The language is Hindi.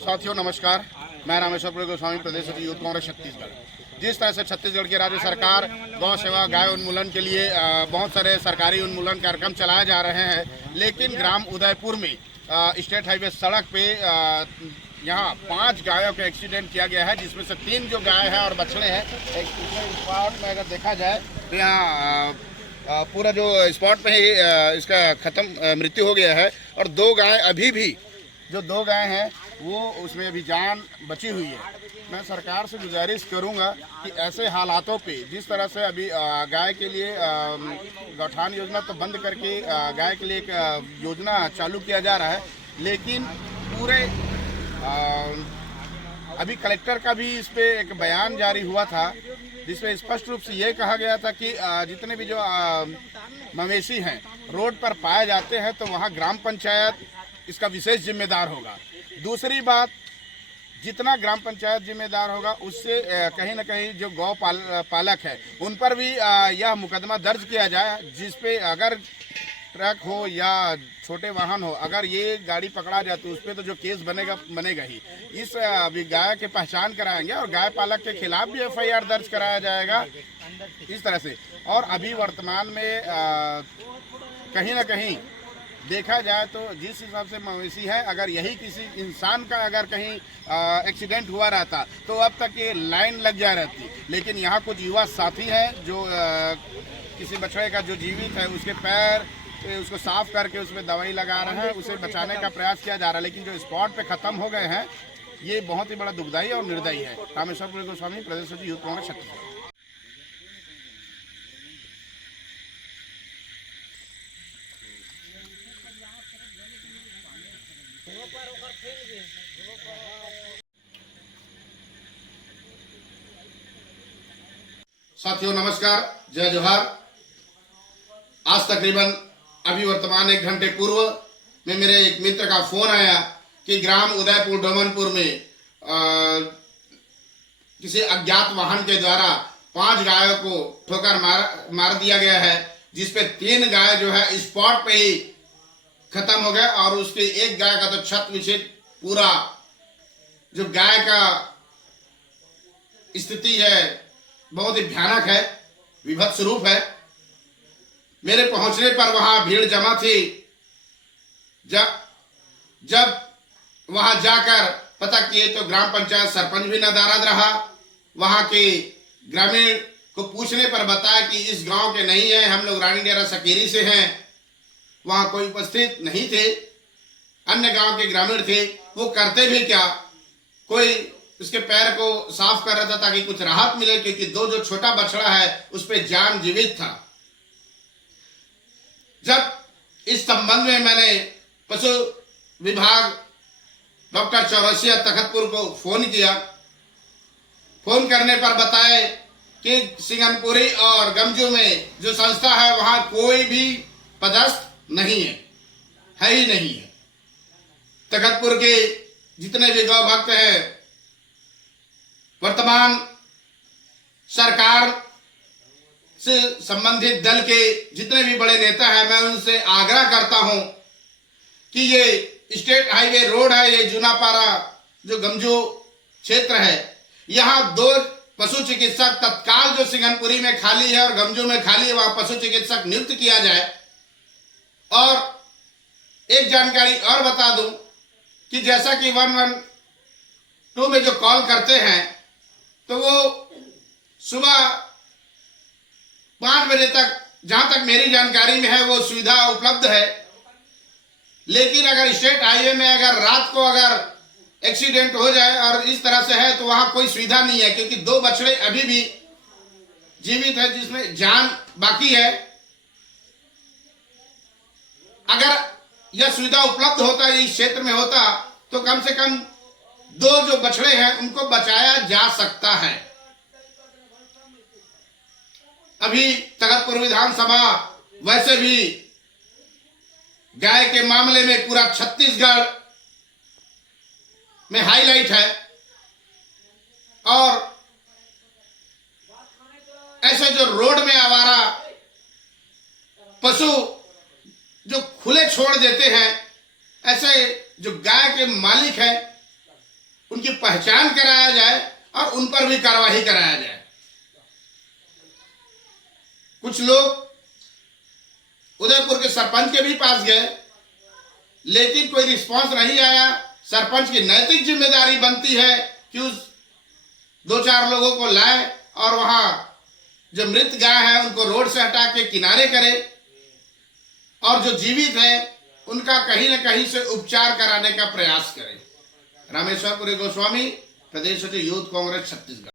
साथियों नमस्कार, मैं रामेश्वर गोस्वामी, प्रदेश सचिव यूथ कांग्रेस छत्तीसगढ़। जिस तरह से छत्तीसगढ़ की राज्य सरकार गौ सेवा गाय उन्मूलन के लिए बहुत सारे सरकारी उन्मूलन कार्यक्रम चलाए जा रहे हैं, लेकिन ग्राम उदयपुर में स्टेट हाईवे सड़क पे यहाँ 5 गायों का एक्सीडेंट किया गया है, जिसमें से 3 जो गाय हैं और बछड़े हैं। एक स्पॉट में अगर देखा जाए तो यहाँ पूरा जो स्पॉट पे ही इसका खत्म मृत्यु हो गया है, और 2 गाय अभी भी जो 2 गाय हैं वो उसमें अभी जान बची हुई है। मैं सरकार से गुजारिश करूंगा कि ऐसे हालातों पे जिस तरह से अभी गाय के लिए गौठान योजना तो बंद करके गाय के लिए एक योजना चालू किया जा रहा है, लेकिन पूरे अभी कलेक्टर का भी इस पे एक बयान जारी हुआ था, जिसमें स्पष्ट रूप से ये कहा गया था कि जितने भी जो मवेशी हैं रोड पर पाए जाते हैं तो वहाँ ग्राम पंचायत इसका विशेष जिम्मेदार होगा। दूसरी बात, जितना ग्राम पंचायत जिम्मेदार होगा उससे कहीं ना कहीं जो गौ पालक है उन पर भी यह मुकदमा दर्ज किया जाए, जिस पे अगर ट्रक हो या छोटे वाहन हो, अगर ये गाड़ी पकड़ा जाए तो उस पर तो जो केस बनेगा ही। इस अभी गाय के पहचान कराएंगे और गाय पालक के खिलाफ भी FIR दर्ज कराया जाएगा इस तरह से। और अभी वर्तमान में कहीं ना कहीं देखा जाए तो जिस हिसाब से मवेशी है, अगर यही किसी इंसान का अगर कहीं एक्सीडेंट हुआ रहता तो अब तक ये लाइन लग जा रहती। लेकिन यहाँ कुछ युवा साथी हैं जो किसी बछड़े का जो जीवित है उसके पैर उसको साफ करके उसमें दवाई लगा रहे हैं, उसे बचाने का प्रयास किया जा रहा है, लेकिन जो स्पॉट पे खत्म हो गए हैं ये बहुत ही बड़ा दुखदायी और निर्दयी है। रामेश्वर गोस्वामी, प्रदेश सचिव यूथ कांग्रेस छत्तीसगढ़। साथियों नमस्कार, जय जोहार। आज तकरीबन अभी वर्तमान 1 घंटे पूर्व में मेरे एक मित्र का फोन आया कि ग्राम उदयपुर डोमनपुर में किसी अज्ञात वाहन के द्वारा 5 गायों को ठोकर मार दिया गया है, जिसपे 3 गाय जो है स्पॉट पे ही खत्म हो गए, और उसकी एक गाय का तो छत विच्छेद पूरा जो गाय का स्थिति है बहुत ही भयानक है, विभत्स रूप है। मेरे पहुंचने पर वहां भीड़ जमा थी। जब वहां जाकर पता किए तो ग्राम पंचायत सरपंच भी नाराज रहा। वहां के ग्रामीण को पूछने पर बताया कि इस गांव के नहीं है, हम लोग रानी डेरा सकेरी से हैं। वहां कोई उपस्थित नहीं थे, अन्य गांव के ग्रामीण थे। वो करते भी क्या, कोई उसके पैर को साफ कर रहा था ताकि कुछ राहत मिले, क्योंकि 2 जो छोटा बछड़ा है उस पर जान जीवित था। जब इस संबंध में मैंने पशु विभाग डॉक्टर चौरसिया तखतपुर को फोन किया, फोन करने पर बताए कि सिंगनपुरी और गमजू में जो संस्था है वहां कोई भी पदस्थ नहीं है ही नहीं है। तखतपुर के जितने भी गौ भक्त हैं, वर्तमान सरकार से संबंधित दल के जितने भी बड़े नेता हैं, मैं उनसे आग्रह करता हूं कि ये स्टेट हाईवे रोड है, ये जूनापारा जो गमजू क्षेत्र है, यहाँ 2 पशु चिकित्सक तत्काल जो सिंगनपुरी में खाली है और गमजू में खाली है, वहां पशु चिकित्सक नियुक्त किया जाए। और एक जानकारी और बता दूं कि जैसा कि 112 में जो कॉल करते हैं तो वो सुबह 5 बजे तक, जहां तक मेरी जानकारी में है, वो सुविधा उपलब्ध है। लेकिन अगर स्टेट हाईवे में अगर रात को अगर एक्सीडेंट हो जाए और इस तरह से है तो वहां कोई सुविधा नहीं है, क्योंकि 2 बछड़े अभी भी जीवित है जिसमें जान बाकी है। अगर यह सुविधा उपलब्ध होता, इस क्षेत्र में होता, तो कम से कम 2 जो बछड़े हैं उनको बचाया जा सकता है। अभी तखतपुर विधानसभा वैसे भी गाय के मामले में पूरा छत्तीसगढ़ में हाईलाइट है, और ऐसे जो रोड में आवारा पशु जो खुले छोड़ देते हैं ऐसे जो गाय के मालिक हैं उनकी पहचान कराया जाए और उन पर भी कार्रवाई कराया जाए। कुछ लोग उदयपुर के सरपंच के भी पास गए, लेकिन कोई रिस्पांस नहीं आया। सरपंच की नैतिक जिम्मेदारी बनती है कि उस 2-4 लोगों को लाए और वहां जो मृत गाय है उनको रोड से हटा के किनारे करे और जो जीवित है उनका कहीं न कहीं से उपचार कराने का प्रयास करे। रामेश्वरपुरी गोस्वामी, प्रदेश यूथ कांग्रेस छत्तीसगढ़।